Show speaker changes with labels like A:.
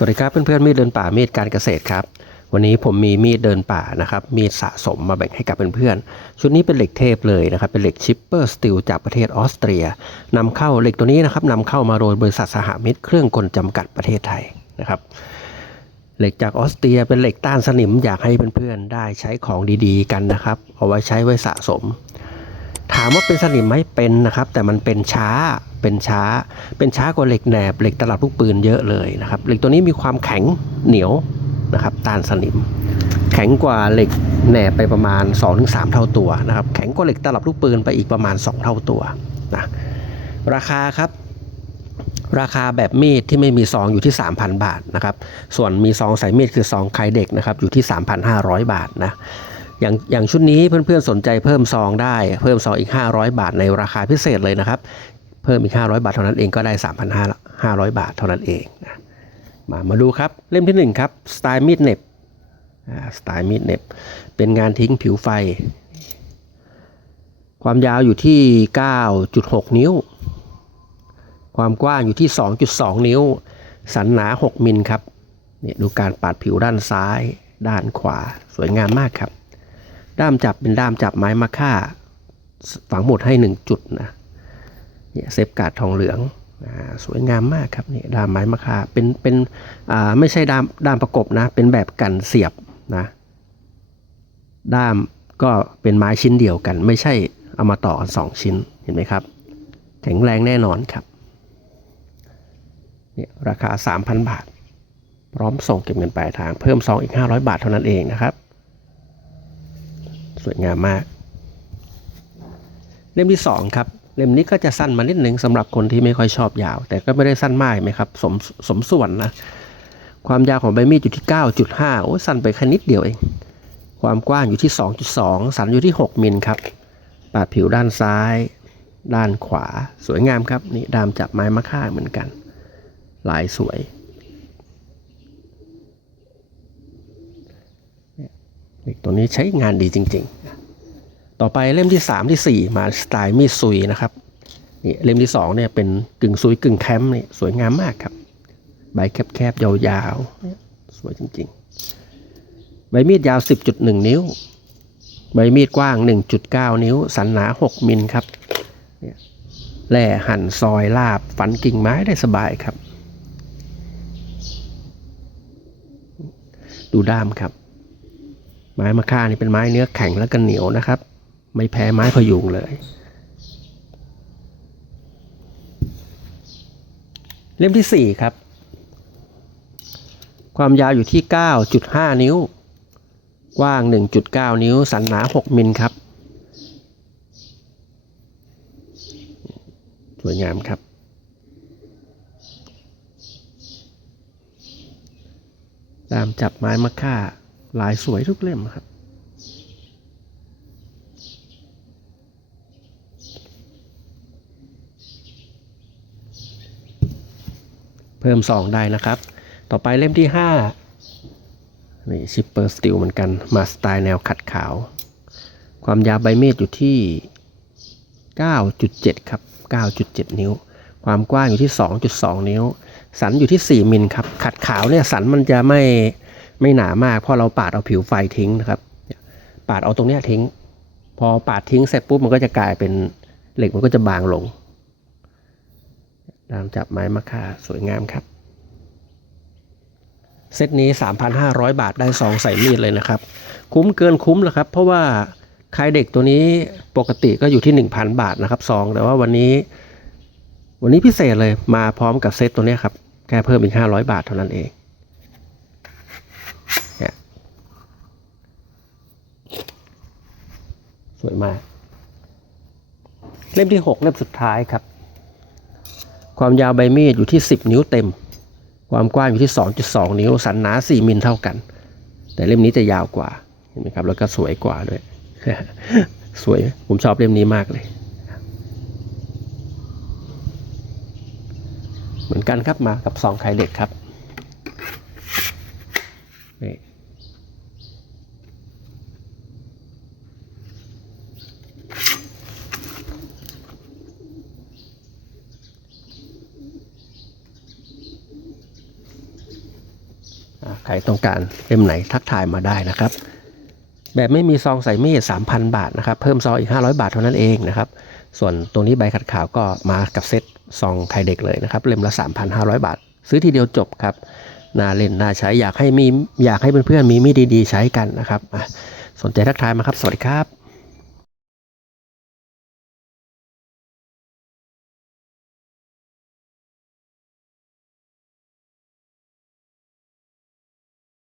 A: สวัสดีครับเพื่อนๆมีดเดินป่ามีดการเกษตรครับ วันนี้ผมมีมีดเดินป่านะครับมีดสะสมมาแบ่งให้กับเพื่อนๆชุดนี้เป็นเหล็กเทพเลยนะครับเป็นเหล็กชิปเปอร์สตีลจากประเทศออสเตรียนำเข้าเหล็กตัวนี้นะครับนำเข้ามาโดยบริษัทสหมิตรเครื่องกลจำกัดประเทศไทยนะครับเหล็กจากออสเตรียเป็นเหล็กต้านสนิมอยากให้เพื่อนๆได้ใช้ของดีๆกันนะครับ เอาไว้ใช้ไว้สะสม ถามว่าเป็นสนิมไหมเป็นนะครับ แต่มันเป็นช้า เป็นช้า เป็นช้ากว่าเหล็กแหนบเหล็กตลับลูกปืนเยอะเลยนะครับเหล็กตัวนี้มีความแข็งเหนียวนะครับต้านสนิม แข็งกว่าเหล็กแหนบไปประมาณ 2-3 เท่าตัวนะครับแข็งกว่าเหล็กตลับลูกปืนไปอีกประมาณ 2 เท่าตัวนะราคาครับราคาแบบมีดที่ไม่มีซองอยู่ที่ 3,000 บาทนะครับ ส่วนมีซองใส่มีดคือซองใครเด็กนะครับอยู่ที่ 3,500 บาทนะ อย่างอย่างชุดนี้เพื่อนๆสนใจเพิ่มซองได้เพิ่มซองอีก 500 บาทในราคาพิเศษเลยนะครับ พิ่มอีก 500 บาทเท่านั้นเองก็ได้ 3,500 บาทเท่านั้นเองนะมามาดูครับเล่มที่ 1 ครับสไตล์มีดเน็บสไตล์มีดเน็บเป็นงานทิ้งผิวไฟ ความยาวอยู่ที่ 9.6 นิ้ว ความกว้างอยู่ที่ 2.2 นิ้ว สันหนา 6 มิลครับเนี่ยดูการปาดผิวด้านซ้าย ด้านขวาสวยงามมากครับ ด้ามจับเป็นด้ามจับไม้มะค่า ฝังหมดให้ 1 จุดนะ เนี่ยเซฟการ์ดทองเหลืองสวยงามมากครับนี่ด้ามไม้มะค่าเป็นเป็นไม่ใช่ด้ามด้ามประกบนะ เป็นแบบกันเสียบนะด้ามก็เป็นไม้ชิ้นเดียวกัน ไม่ใช่เอามาต่อสองชิ้นเห็นไหมครับ แข็งแรงแน่นอนครับเนี่ยราคา 3,000 บาท พร้อมส่งเก็บเงินปลายทางเพิ่มซองอีก 500 บาทเท่านั้นเองนะครับ สวยงามมาก เล่มที่ 2 ครับ เล่มนี้ก็จะสั้นมานิดหนึ่งสำหรับคนที่ไม่ค่อยชอบยาว แต่ก็ไม่ได้สั้นมากไหมครับสมสมส่วนนะ ความยาวของใบมีดอยู่ที่ 9.5 โอ้ยสั้นไปแค่นิดเดียวเอง ความกว้างอยู่ที่ 2.2 สันอยู่ที่ 6 มิลครับ ปาดผิวด้านซ้าย ด้านขวา สวยงามครับ นี่ดามจับไม้มะค่าเหมือนกัน ลายสวยเด็กตัวนี้ใช้งานดีจริง ๆ ต่อไปเล่มที่ 3 ที่ 4 มาสไตล์มีดซุยนะครับนี่เล่มที่2เนี่ยเป็นกึ่งซุยกึ่งแคมป์นี่สวยงามมากครับ ใบแคบๆยาวๆ สวยจริงๆ ใบมีดยาว 10.1 นิ้ว ใบมีดกว้าง 1.9 นิ้ว สันหนา 6 มิลครับแหล่หั่นซอยลาบฝันกิ่งไม้ได้สบายครับ ดูด้ามครับ ไม้มะค่านี่เป็นไม้เนื้อแข็งและกันเหนียวนะครับ ไม่แพ้ไม้พยุงเลย เล่มที่ 4 ครับ ความยาวอยู่ที่ 9.5 นิ้ว กว้าง 1.9 นิ้ว สันหนา 6 มิลครับ สวยงามครับตามจับไม้มะค่าลายสวยทุกเล่มครับ เพิ่มสองได้นะครับ ต่อไปเล่มที่ 5 นี่ชิปเปอร์สติลเหมือนกันมาสไตล์แนวขัดขาว ความยาวใบมีดอยู่ที่ 9.7 ครับ 9.7 นิ้ว ความกว้างอยู่ที่ 2.2 นิ้ว สันอยู่ที่ 4 มิลครับ ขัดขาวเนี่ยสันมันจะไม่ไม่หนามากเพราะเราปาดเอาผิวไฟทิ้งนะครับปาดเอาตรงเนี้ยทิ้ง พอปาดทิ้งเสร็จปุ๊บมันก็จะกลายเป็นเหล็กมันก็จะบางลง ดามจับไม้มะค่าสวยงามครับ เซตนี้ 3,500 บาทได้ซองใส่มีดเลยนะครับ คุ้มเกินคุ้มแล้วครับ เพราะว่าคายเด็กตัวนี้ปกติก็อยู่ที่ 1,000 บาทนะครับซองแต่ว่าวันนี้ วันนี้พิเศษเลยมาพร้อมกับเซตตัวนี้ครับ แค่เพิ่มอีก 500 บาทเท่านั้นเองสวยมาก เล่มที่ 6 เล่มสุดท้ายครับ ความยาวใบมีดอยู่ที่ 10 นิ้วเต็ม ความกว้างอยู่ที่ 2.2 นิ้ว สันหนา 4 มิลเท่ากัน แต่เล่มนี้จะยาวกว่า เห็นไหมครับ แล้วก็สวยกว่าด้วย สวย ผมชอบเล่มนี้มากเลย เหมือนกันครับมากับซองไข่เด็กครับ ใครต้องการเล่มไหนทักทายมาได้นะครับ แบบไม่มีซองใส่มีด3,000 บาทนะครับ เพิ่มซองอีก 500 บาทเท่านั้นเองนะครับ ส่วนตรงนี้ใบขัดขาวก็มากับเซ็ตซองไทยเด็กเลยนะครับ เล่มละ 3,500 บาท ซื้อทีเดียวจบครับน่าเล่นน่าใช้อยากให้มีอยากให้เพื่อนๆมีมีดดีๆ ใช้กันนะครับ สนใจทักทายมาครับ สวัสดีครับ